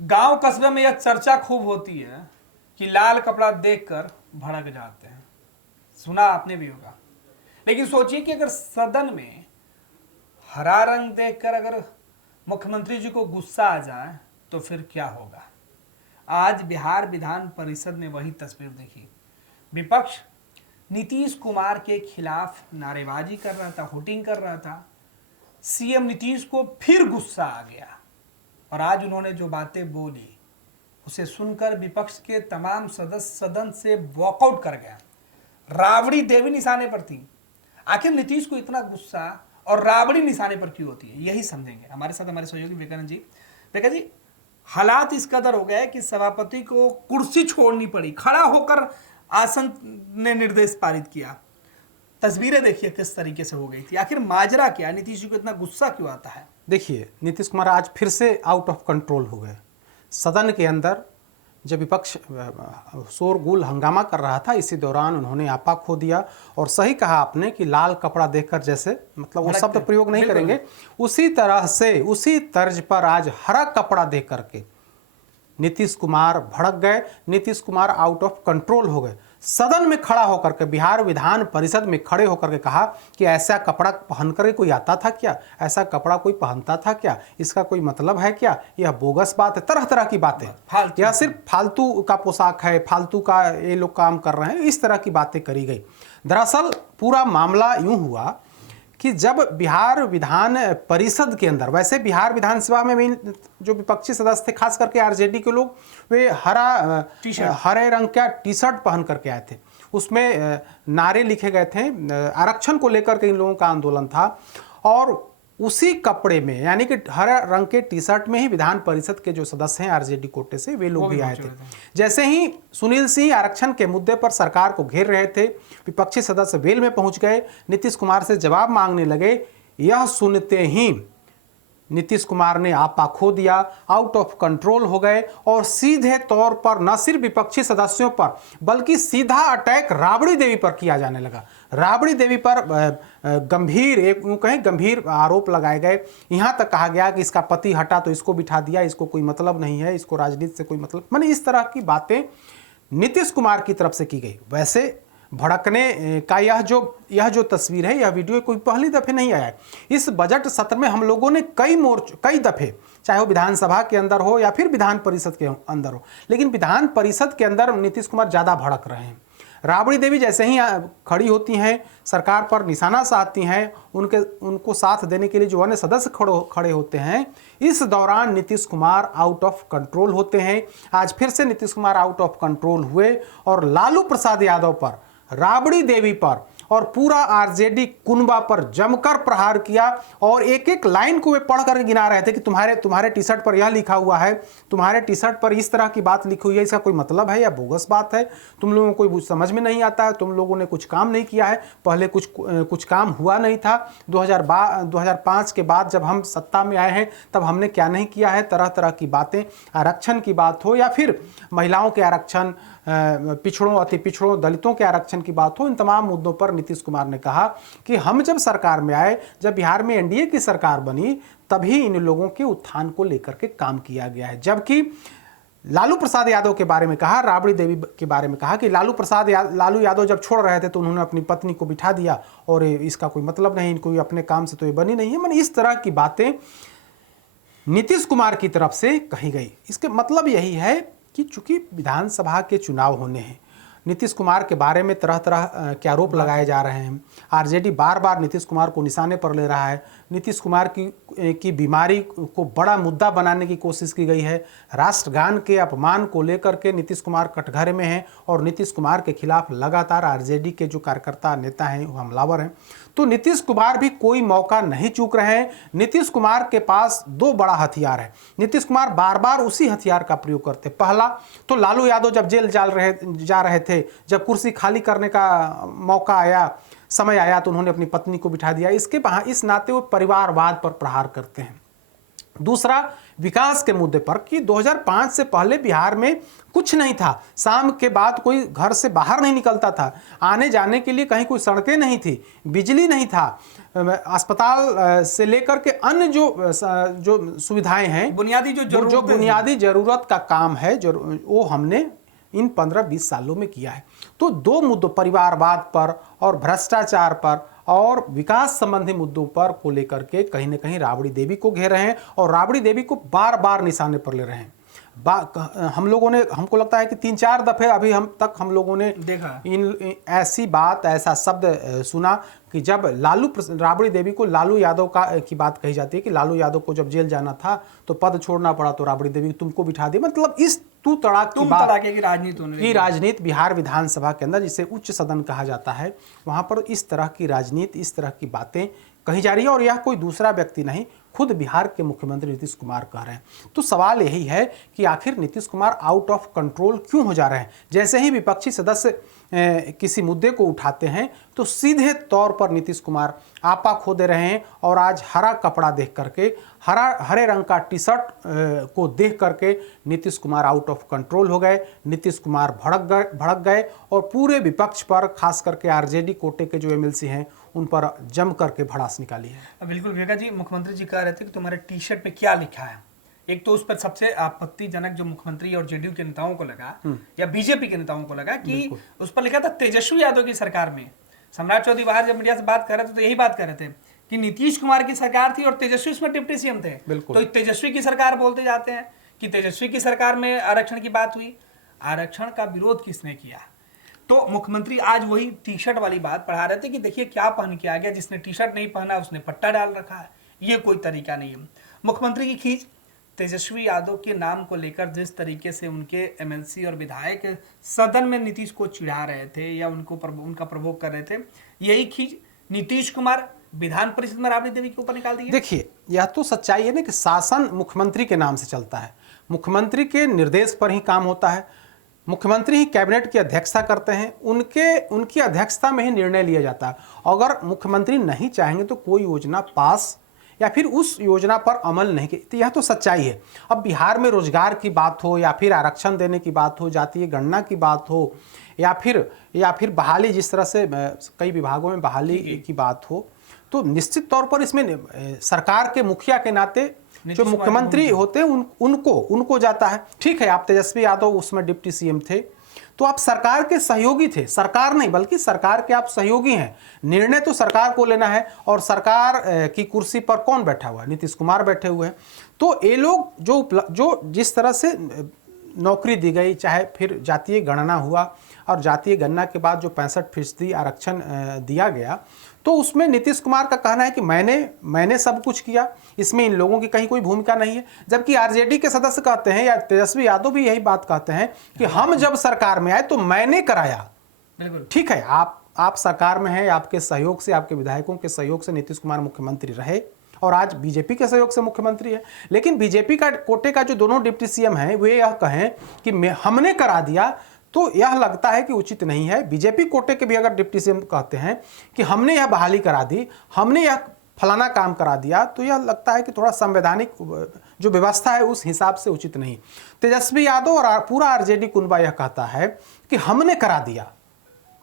गांव कस्बे में यह चर्चा खूब होती है कि लाल कपड़ा देखकर भड़क जाते हैं। सुना आपने भी होगा। लेकिन सोचिए कि अगर सदन में हरा रंग देखकर अगर मुख्यमंत्री जी को गुस्सा आ जाए तो फिर क्या होगा। आज बिहार विधान परिषद में वही तस्वीर देखी। विपक्ष नीतीश कुमार के खिलाफ नारेबाजी कर रहा था, होर्डिंग कर रहा था। सीएम नीतीश को फिर गुस्सा आ गया और आज उन्होंने जो बातें बोली उसे सुनकर विपक्ष के तमाम सदस्य सदन से वॉकआउट कर गया। राबड़ी देवी निशाने पर थी। आखिर नीतीश को इतना गुस्सा और राबड़ी निशाने पर क्यों होती है, यही समझेंगे। हमारे साथ हमारे सहयोगी विवेकानंद जी। देखा जी, हालात इस कदर हो गए कि सभापति को कुर्सी छोड़नी पड़ी, खड़ा होकर आसन ने निर्देश पारित किया। तस्वीरें देखिए किस तरीके से हो गई थी। आखिर माजरा क्या, नीतीश जी को इतना गुस्सा क्यों आता है। देखिए, नीतीश कुमार आज फिर से आउट ऑफ कंट्रोल हो गए। सदन के अंदर जब विपक्ष शोरगुल हंगामा कर रहा था, इसी दौरान उन्होंने आपा खो दिया। और सही कहा आपने कि लाल कपड़ा देखकर, जैसे मतलब वो शब्द प्रयोग नहीं करेंगे, उसी तरह से उसी तर्ज पर आज हरा कपड़ा देख करके नीतीश कुमार भड़क गए। Nitish Kumar out of control हो गए। सदन में खड़ा होकर के, बिहार विधान परिषद में खड़े होकर के कहा कि ऐसा कपड़ा पहन कर कोई आता था क्या, ऐसा कपड़ा कोई पहनता था क्या, इसका कोई मतलब है क्या, यह बोगस बात है। तरह तरह की बातें, यह सिर्फ फालतू का पोशाक है, फालतू का ये लोग काम कर रहे हैं, इस तरह की बातें करी गई। दरअसल पूरा मामला यूं हुआ कि जब बिहार विधान परिषद के अंदर, वैसे बिहार विधानसभा में भी जो विपक्षी सदस्य थे, खास करके आरजेडी के लोग, वे हरे रंग का टी शर्ट पहन करके आए थे। उसमें नारे लिखे गए थे, आरक्षण को लेकर के इन लोगों का आंदोलन था। और उसी कपड़े में, यानी कि हरे रंग के टी शर्ट में ही विधान परिषद के जो सदस्य हैं आरजेडी कोटे से, वे लोग भी आए थे। जैसे ही सुनील सिंह आरक्षण के मुद्दे पर सरकार को घेर रहे थे, विपक्षी सदस्य वेल में पहुंच गए, नीतीश कुमार से जवाब मांगने लगे। यह सुनते ही नीतीश कुमार ने आपा खो दिया, आउट ऑफ कंट्रोल हो गए और सीधे तौर पर न सिर्फ विपक्षी सदस्यों पर बल्कि सीधा अटैक राबड़ी देवी पर किया जाने लगा। राबड़ी देवी पर गंभीर, एक यूं कहें गंभीर आरोप लगाए गए। यहां तक कहा गया कि इसका पति हटा तो इसको बिठा दिया, इसको कोई मतलब नहीं है, इसको राजनीति से कोई मतलब, माने इस तरह की बातें नीतीश कुमार की तरफ से की गई। वैसे भड़कने का यह जो तस्वीर है, यह वीडियो कोई पहली दफे नहीं आया है। इस बजट सत्र में हम लोगों ने कई दफे, चाहे वो विधानसभा के अंदर हो या फिर विधान परिषद के अंदर हो, लेकिन विधान परिषद के अंदर नीतीश कुमार ज़्यादा भड़क रहे हैं। राबड़ी देवी जैसे ही खड़ी होती हैं, सरकार पर निशाना साधती हैं, उनको साथ देने के लिए जो अन्य सदस्य खड़े होते हैं, इस दौरान Nitish Kumar out of control होते हैं। आज फिर से Nitish Kumar out of control हुए और लालू प्रसाद यादव पर, राबड़ी देवी पर और पूरा आरजेडी कुनबा पर जमकर प्रहार किया। और एक एक लाइन को वे पढ़ कर गिना रहे थे कि तुम्हारे टी शर्ट पर यह लिखा हुआ है, तुम्हारे टी शर्ट पर इस तरह की बात लिखी हुई है, इसका कोई मतलब है या बोगस बात है, तुम लोगों को कोई समझ में नहीं आता है, तुम लोगों ने कुछ काम नहीं किया है, पहले कुछ काम हुआ नहीं था। 2005 के बाद जब हम सत्ता में आए हैं तब हमने क्या नहीं किया है, तरह तरह की बातें। आरक्षण की बात हो या फिर महिलाओं के आरक्षण, पिछड़ों, अति पिछड़ों, दलितों के आरक्षण की बात हो, इन तमाम मुद्दों पर नीतीश कुमार ने कहा कि हम जब सरकार में आए, जब बिहार में एनडीए की सरकार बनी, तभी इन लोगों के उत्थान को लेकर के काम किया गया है। जबकि लालू प्रसाद यादव के बारे में कहा, राबड़ी देवी के बारे में कहा कि लालू यादव जब छोड़ रहे थे तो उन्होंने अपनी पत्नी को बिठा दिया और इसका कोई मतलब नहीं, इनको अपने काम से तो ये बनी नहीं है। मैंने इस तरह की बातें नीतीश कुमार की तरफ से कही गई। इसके मतलब यही है कि चूंकि विधानसभा के चुनाव होने हैं, नीतीश कुमार के बारे में तरह तरह के आरोप लगाए जा रहे हैं। आरजेडी बार बार नीतीश कुमार को निशाने पर ले रहा है। नीतीश कुमार की बीमारी को बड़ा मुद्दा बनाने की कोशिश की गई है। राष्ट्रगान के अपमान को लेकर के नीतीश कुमार कटघरे में हैं और नीतीश कुमार के खिलाफ लगातार आरजेडी के जो कार्यकर्ता नेता हैं वो हमलावर हैं। तो नीतीश कुमार भी कोई मौका नहीं चूक रहे हैं। नीतीश कुमार के पास दो बड़ा हथियार है। नीतीश कुमार बार बार उसी हथियार का प्रयोग करते। पहला तो लालू यादव जब जेल जा रहे थे, जब कुर्सी खाली करने का मौका आया, समय आया, तो उन्होंने अपनी पत्नी को बिठा दिया। इस नाते वो परिवारवाद पर प्रहार करते हैं। दूसरा, विकास के मुद्दे पर कि 2005 से पहले बिहार में कुछ नहीं था। शाम के बाद कोई घर से बाहर नहीं निकलता था, आने जाने के लिए कहीं कोई सड़कें नहीं थी, बिजली नहीं था, अस्पताल से लेकर के अन्य जो सुविधाएं हैं, बुनियादी जो बुनियादी जरूरत का काम है वो हमने इन 15-20 सालों में किया है। तो दो मुद्दों, परिवारवाद पर और भ्रष्टाचार पर और विकास संबंधी मुद्दों पर को लेकर के कहीं न कहीं राबड़ी देवी को घेर रहे हैं और राबड़ी देवी को बार बार निशाने पर ले रहे हैं। हम लोगों ने, हमको लगता है कि 3-4 दफे अभी हम लोगों ने देखा ऐसी बात, ऐसा शब्द सुना कि जब राबड़ी देवी को लालू यादव की बात कही जाती है कि लालू यादव को जब जेल जाना था तो पद छोड़ना पड़ा तो राबड़ी देवी तुमको बिठा दिया। मतलब इस तड़ाके की राजनीति बिहार विधानसभा के अंदर, जिसे उच्च सदन कहा जाता है, वहां पर इस तरह की राजनीति, इस तरह की बातें कही जा रही है और यह कोई दूसरा व्यक्ति नहीं, खुद बिहार के मुख्यमंत्री नीतीश कुमार कह रहे हैं। तो सवाल यही है कि आखिर Nitish Kumar out of control क्यों हो जा रहे हैं। जैसे ही विपक्षी सदस्य किसी मुद्दे को उठाते हैं तो सीधे तौर पर नीतीश कुमार आपा खो दे रहे हैं और आज हरा कपड़ा देख करके, हरे रंग का टी शर्ट को देख करके Nitish Kumar out of control हो गए। नीतीश कुमार भड़क गए और पूरे विपक्ष पर, खास करके आरजेडी कोटे के जो एमएलसी हैं उन पर जम करके भड़ास निकाली है। बिल्कुल विवेका जी, मुख्यमंत्री जी कह रहे थे कि तुम्हारे टी शर्ट पे क्या लिखा है। एक तो उस पर सबसे आपत्तिजनक जो मुख्यमंत्री और जेडीयू के नेताओं को लगा या बीजेपी के नेताओं को लगा कि उस पर लिखा था तेजस्वी यादव की सरकार में। सम्राट चौधरी बाहर जब मीडिया से बात कर रहे थे तो यही बात कर रहे थे कि नीतीश कुमार की सरकार थी और तेजस्वी उसमें डिप्टी सीएम थे। तो तेजस्वी की सरकार बोलते जाते हैं कि तेजस्वी की सरकार में आरक्षण की बात हुई। आरक्षण का विरोध किसने किया? तो मुख्यमंत्री आज वही टी शर्ट वाली बात पढ़ा रहे थे कि देखिए क्या पहन के आ गया, जिसने टी शर्ट नहीं पहना उसने पट्टा डाल रखा है। ये कोई तरीका नहीं है। मुख्यमंत्री की खींच तेजस्वी यादव के नाम को लेकर जिस तरीके से उनके एमएलसी और विधायक सदन में नीतीश को चिढ़ा रहे थे या उनका प्रवोक कर रहे थे, यही खींच नीतीश कुमार विधान परिषद में राबड़ी देवी के ऊपर निकाल दी। देखिए, यह तो सच्चाई है ना कि शासन मुख्यमंत्री के नाम से चलता है, मुख्यमंत्री के निर्देश पर ही काम होता है, मुख्यमंत्री ही कैबिनेट की अध्यक्षता करते हैं, उनकी अध्यक्षता में ही निर्णय लिया जाता है। अगर मुख्यमंत्री नहीं चाहेंगे तो कोई योजना पास या फिर उस योजना पर अमल नहीं की, तो यह तो सच्चाई है। अब बिहार में रोजगार की बात हो या फिर आरक्षण देने की बात हो, जातीय गणना की बात हो या फिर बहाली, जिस तरह से कई विभागों में बहाली की बात हो, तो निश्चित तौर पर इसमें सरकार के मुखिया के नाते जो मुख्यमंत्री होते हैं उनको जाता है। ठीक है, आप तेजस्वी यादव उसमें डिप्टी सीएम थे तो आप सरकार के सहयोगी थे, सरकार नहीं बल्कि सरकार के आप सहयोगी हैं। निर्णय तो सरकार को लेना है और सरकार की कुर्सी पर कौन बैठा हुआ है? नीतीश कुमार बैठे हुए हैं। तो ये लोग जो जिस तरह से नौकरी दी गई, चाहे फिर जातीय गणना हुआ और जातीय गणना के बाद जो 65% आरक्षण दिया गया, तो उसमें नीतीश कुमार का कहना है कि मैंने सब कुछ किया, इसमें इन लोगों की कहीं कोई भूमिका नहीं है। जबकि आरजेडी के सदस्य कहते हैं या तेजस्वी यादव भी यही बात कहते हैं कि हम जब सरकार में आए तो मैंने कराया। बिल्कुल ठीक है, आप सरकार में हैं, आपके सहयोग से, आपके विधायकों के सहयोग से नीतीश कुमार मुख्यमंत्री रहे और आज बीजेपी के सहयोग से मुख्यमंत्री है। लेकिन बीजेपी का कोटे का जो दोनों डिप्टी सीएम हैं वे यह कहें कि हमने करा दिया, तो यह लगता है कि उचित नहीं है। बीजेपी कोटे के भी अगर डिप्टी सीएम कहते हैं कि हमने यह बहाली करा दी, हमने यह फलाना काम करा दिया, तो यह लगता है कि थोड़ा संवैधानिक जो व्यवस्था है उस हिसाब से उचित नहीं। तेजस्वी यादव और पूरा आरजेडी कुनबा यह कहता है कि हमने करा दिया,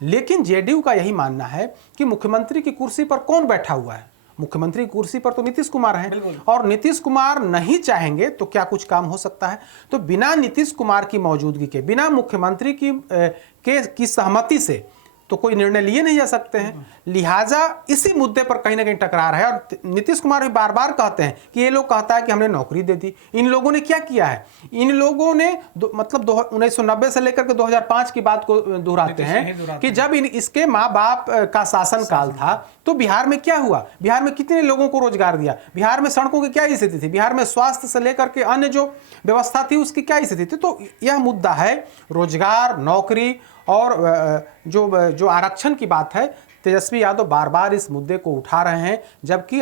लेकिन जेडीयू का यही मानना है कि मुख्यमंत्री की कुर्सी पर कौन बैठा हुआ है? मुख्यमंत्री कुर्सी पर तो नीतीश कुमार हैं और नीतीश कुमार नहीं चाहेंगे तो क्या कुछ काम हो सकता है? तो बिना नीतीश कुमार की मौजूदगी के, बिना मुख्यमंत्री की सहमति से तो कोई निर्णय लिए नहीं जा सकते हैं। लिहाजा इसी मुद्दे पर कहीं ना कहीं टकरार है और नीतीश कुमार भी बार बार कहते हैं कि ये लोग कहता है कि हमने नौकरी दे दी। इन लोगों ने क्या किया है? इन लोगों ने मतलब 1990 से लेकर के 2005 की बात को दोहराते हैं कि जब इसके माँ बाप का शासन काल था तो बिहार में क्या हुआ, बिहार में कितने लोगों को रोजगार दिया, बिहार में सड़कों की क्या स्थिति थी, बिहार में स्वास्थ्य से लेकर के अन्य जो व्यवस्था थी उसकी क्या स्थिति थी। तो यह मुद्दा है रोजगार, नौकरी और जो आरक्षण की बात है। तेजस्वी यादव बार बार इस मुद्दे को उठा रहे हैं, जबकि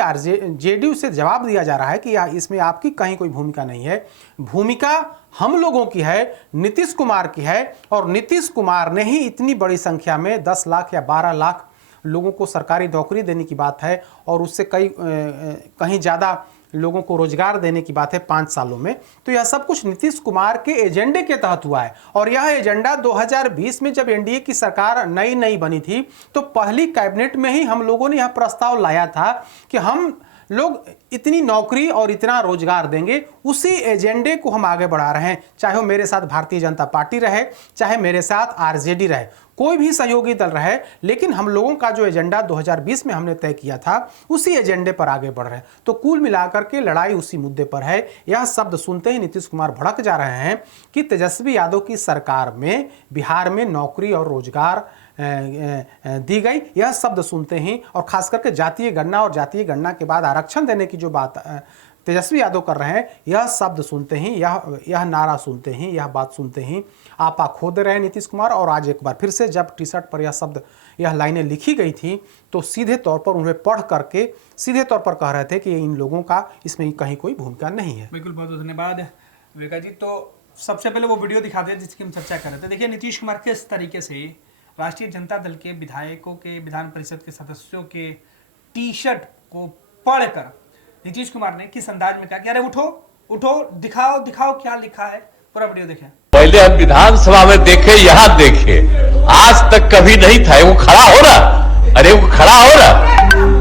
जेडीयू से जवाब दिया जा रहा है कि इसमें आपकी कहीं कोई भूमिका नहीं है। भूमिका हम लोगों की है, नीतीश कुमार की है और नीतीश कुमार ने ही इतनी बड़ी संख्या में 10 लाख या 12 लाख लोगों को सरकारी नौकरी देने की बात है और उससे कहीं ज़्यादा लोगों को रोजगार देने की बात है 5 सालों में, तो यह सब कुछ नीतीश कुमार के एजेंडे के तहत हुआ है। और यह एजेंडा 2020 में जब एनडीए की सरकार नई बनी थी तो पहली कैबिनेट में ही हम लोगों ने यह प्रस्ताव लाया था कि हम लोग इतनी नौकरी और इतना रोजगार देंगे। उसी एजेंडे को हम आगे बढ़ा रहे हैं, चाहे वो मेरे साथ भारतीय जनता पार्टी रहे, चाहे मेरे साथ आरजेडी रहे, कोई भी सहयोगी दल रहे, लेकिन हम लोगों का जो एजेंडा 2020 में हमने तय किया था उसी एजेंडे पर आगे बढ़ रहे हैं। तो कुल मिलाकर के लड़ाई उसी मुद्दे पर है। यह शब्द सुनते ही नीतीश कुमार भड़क जा रहे हैं कि तेजस्वी यादव की सरकार में बिहार में नौकरी और रोजगार दी गई। यह शब्द सुनते ही, और खास करके जातीय गणना और जातीय गणना के बाद आरक्षण देने की जो बात तेजस्वी यादव कर रहे हैं, यह शब्द सुनते ही, यह नारा सुनते ही, यह बात सुनते ही आपा खो दे रहे हैं नीतीश कुमार। और आज एक बार फिर से जब टी शर्ट पर यह शब्द, यह लाइनें लिखी गई थी तो सीधे तौर पर उन्हें पढ़ करके सीधे तौर पर कह रहे थे कि इन लोगों का इसमें कहीं कोई भूमिका नहीं है। बिल्कुल, बहुत बहुत धन्यवाद विवेका जी। तो सबसे पहले वो वीडियो दिखाते हैं जिसकी हम चर्चा कर रहे थे। देखिए नीतीश कुमार किस तरीके से राष्ट्रीय जनता दल के विधायकों के, विधान परिषद के सदस्यों के टी शर्ट को पढ़कर नीतीश कुमार ने किस अंदाज में कहा कि अरे उठो उठो, दिखाओ दिखाओ क्या लिखा है। पूरा वीडियो देखें। पहले हम विधानसभा में देखे, यहां देखे, आज तक कभी नहीं था। वो खड़ा हो रहा, अरे वो खड़ा हो रहा।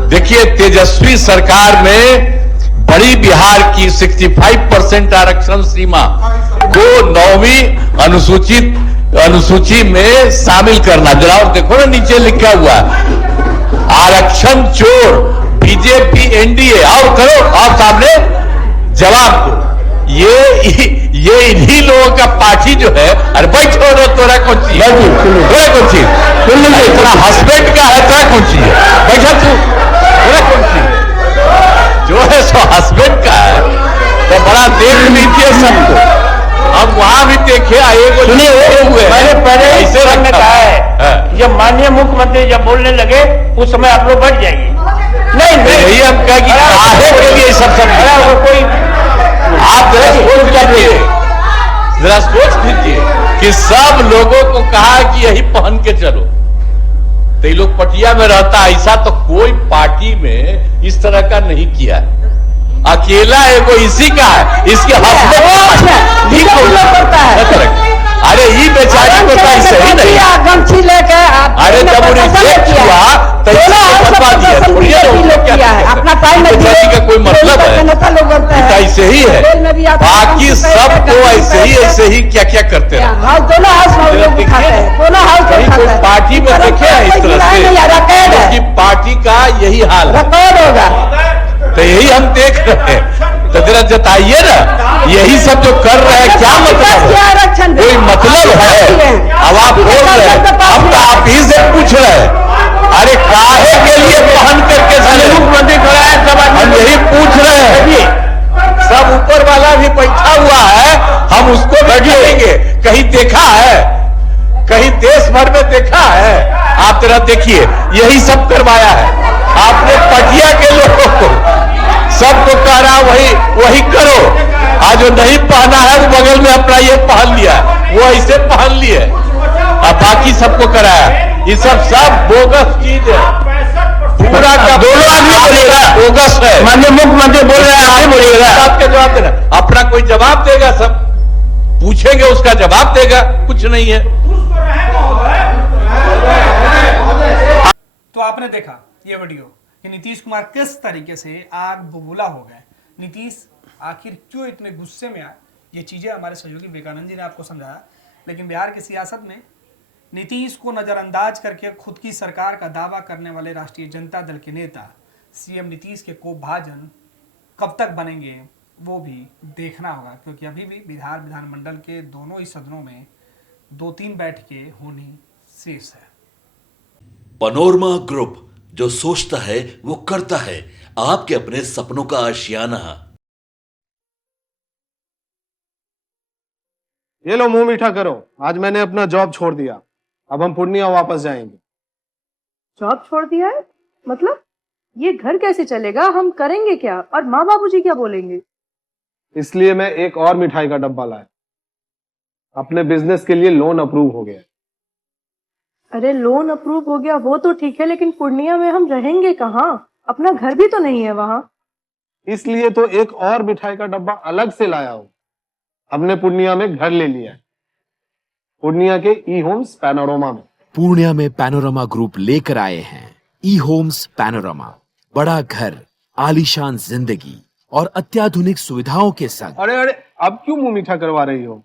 देखिए तेजस्वी सरकार में बड़ी बिहार की 65% आरक्षण सीमा को 9वीं अनुसूची में शामिल करना। जरा और देखो ना, नीचे लिखा हुआ है आरक्षण चोर बीजेपी एनडीए। और करो, आप सामने जवाब दो। ये इन्हीं लोगों का पार्टी जो है। अरे बैठो ना, तोरा कौन चीज, तोरा कौन चीज, तेरा हस्बैंड का है, तोरा कौन चीज है, बैठा तू, तोरा कौन चीज जो है सो हस्बैंड का है। तो बड़ा देख लीजिए सबको। हम वहां भी देखे, सुनिए हुए मैंने पहले ऐसे में कहा है, जब माननीय मुख्यमंत्री जब बोलने लगे उस समय आप लोग बढ़ जाएंगे। नहीं यही हम कह कि काहे के लिए सब कोई आप जरा सोच लीजिए कि सब लोगों को कहा कि यही पहन के चलो, तो ये लोग पटिया में रहता। ऐसा तो कोई पार्टी में इस तरह का नहीं किया है। अकेला एगो इसी का है, इसके हस्बैंड करता है। अरे ये बेचारी को तो ऐसे ही नहीं, गमछी लेके अरे जब रिजेक्ट हुआ तो बता दिया अपना टाइम का कोई मतलब है, ऐसे ही है। बाकी सबको ऐसे ही क्या क्या करते हैं। दोनों हाउस कोई पार्टी में देखे इस तरह से पार्टी का यही हाल है, होगा। तो यही हम देख रहे हैं। तो जरा जताइए ना, यही सब जो कर रहे हैं क्या मतलब है? कोई मतलब है? अब आप बोल रहे हैं, हम तो आप ही से पूछ रहे हैं, अरे काहे के लिए पहन करके मुख्यमंत्री खड़ा है, सब हम यही पूछ रहे हैं। सब ऊपर वाला भी बैठा हुआ है, हम उसको बैठेंगे। कहीं देखा है, कहीं देश भर में देखा है? आप जरा देखिए, यही सब करवाया है आपने पटिया के लोगों को। सबको कह रहा वही करो। आज जो नहीं पहना है वो बगल में अपना ये पहन लिया, वो ऐसे पहन लिए, और बाकी सबको कराया। ये सब बोगस चीज है, पूरा का दोनों आदमी बोलेगा बोगस है। माननीय मुख्यमंत्री बोल रहे हैं, आगे बोलिएगा, आपके जवाब देना। अपना कोई जवाब देगा, सब पूछेंगे उसका जवाब देगा, कुछ नहीं है। तो आपने देखा ये वीडियो कि नीतीश कुमार किस तरीके से आग बबूला हो गए। नीतीश आखिर क्यों इतने गुस्से में आए, ये चीज़ें हमारे सहयोगी विवेकानंद जी ने आपको समझाया। लेकिन बिहार की सियासत में नीतीश को नज़रअंदाज करके खुद की सरकार का दावा करने वाले राष्ट्रीय जनता दल के नेता सीएम नीतीश के कोपभाजन कब तक बनेंगे वो भी देखना होगा, क्योंकि अभी भी बिहार विधानमंडल के दोनों ही सदनों में 2-3 बैठकें होनी शेष है। पनोरमा ग्रुप, जो सोचता है वो करता है। आपके अपने सपनों का आशियाना। ये लो, मुंह मीठा करो। आज मैंने अपना जॉब छोड़ दिया, अब हम पूर्णिया वापस जाएंगे। जॉब छोड़ दिया है? मतलब ये घर कैसे चलेगा, हम करेंगे क्या, और माँ बाबूजी क्या बोलेंगे? इसलिए मैं एक और मिठाई का डब्बा लाया। अपने बिजनेस के लिए लोन अप्रूव हो गया। अरे लोन अप्रूव हो गया वो तो ठीक है, लेकिन पूर्णिया में हम रहेंगे कहाँ? अपना घर भी तो नहीं है वहाँ। इसलिए तो एक और मिठाई का डब्बा अलग से लाया हूं। हमने पूर्णिया में घर ले लिया है, पूर्णिया के ई होम्स पैनोरमा में। पूर्णिया में पैनोरमा ग्रुप लेकर आए हैं ई होम्स पैनोरमा, बड़ा घर, आलीशान जिंदगी और अत्याधुनिक सुविधाओं के संग। अरे अरे, अब क्यों मुंह मीठा करवा रही हो?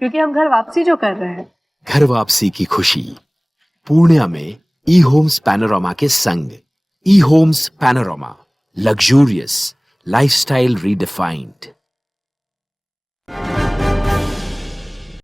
क्योंकि हम घर वापसी जो कर रहे हैं। घर वापसी की खुशी पूर्णिया में ई होम्स पैनोरमा के संग। E homes panorama, luxurious lifestyle redefined.